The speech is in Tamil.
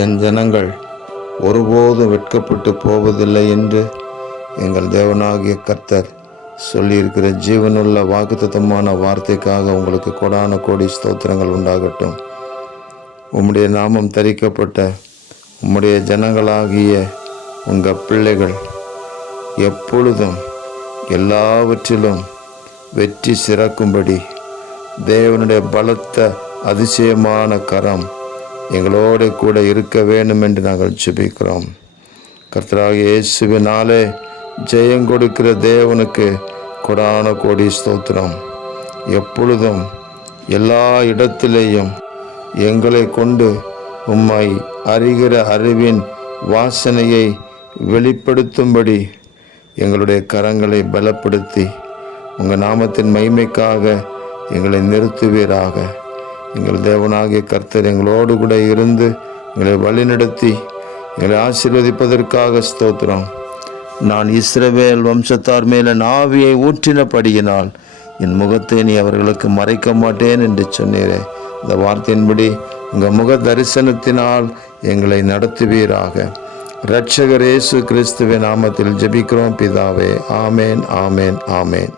என் ஜனங்கள் ஒருபோதும் வெட்கப்பட்டு போவதில்லை என்று எங்கள் தேவனாகிய கர்த்தர் சொல்லியிருக்கிற ஜீவனுள்ள வாக்குத்தத்தமான வார்த்தைக்காக உங்களுக்கு கொடான கோடி ஸ்தோத்திரங்கள் உண்டாகட்டும். உம்முடைய நாமம் தரிக்கப்பட்ட உம்முடைய ஜனங்களாகிய உங்கள் பிள்ளைகள் எப்பொழுதும் எல்லாவற்றிலும் வெற்றி சிறக்கும்படி தேவனுடைய பலத்த அதிசயமான கரம் எங்களோடு கூட இருக்க வேண்டும் என்று நாங்கள் ஜெபிக்கிறோம். கர்த்தராகிய இயேசுவினாலே ஜெயம் கொடுக்கிற தேவனுக்கு கொடான கோடி ஸ்தோத்திரம். எப்பொழுதும் எல்லா இடத்திலேயும் எங்களை கொண்டு உம்மை அறிகிற அறிவின் வாசனையை வெளிப்படுத்தும்படி எங்களுடைய கரங்களை பலப்படுத்தி உங்கள் நாமத்தின் மகிமைக்காக எங்களை நிறுத்துவீராக. எங்கள் தேவனாகிய கர்த்தர் எங்களோடு கூட இருந்து எங்களை வழிநடத்தி எங்களை ஆசீர்வதிப்பதற்காக ஸ்தோத்திரம். நான் இஸ்ரவேல் வம்சத்தார் மேல ஆவியை ஊற்றினபடியினால் என் முகத்தை நீ அவர்களுக்கு மறைக்க மாட்டேன் என்று சொன்னீரே. இந்த வார்த்தையின்படி உங்கள் முக தரிசனத்தினால் எங்களை நடத்துவீராக. இரட்சகர் இயேசு கிறிஸ்துவின் நாமத்தில் ஜெபிக்கிறோம் பிதாவே. ஆமேன், ஆமேன், ஆமேன்.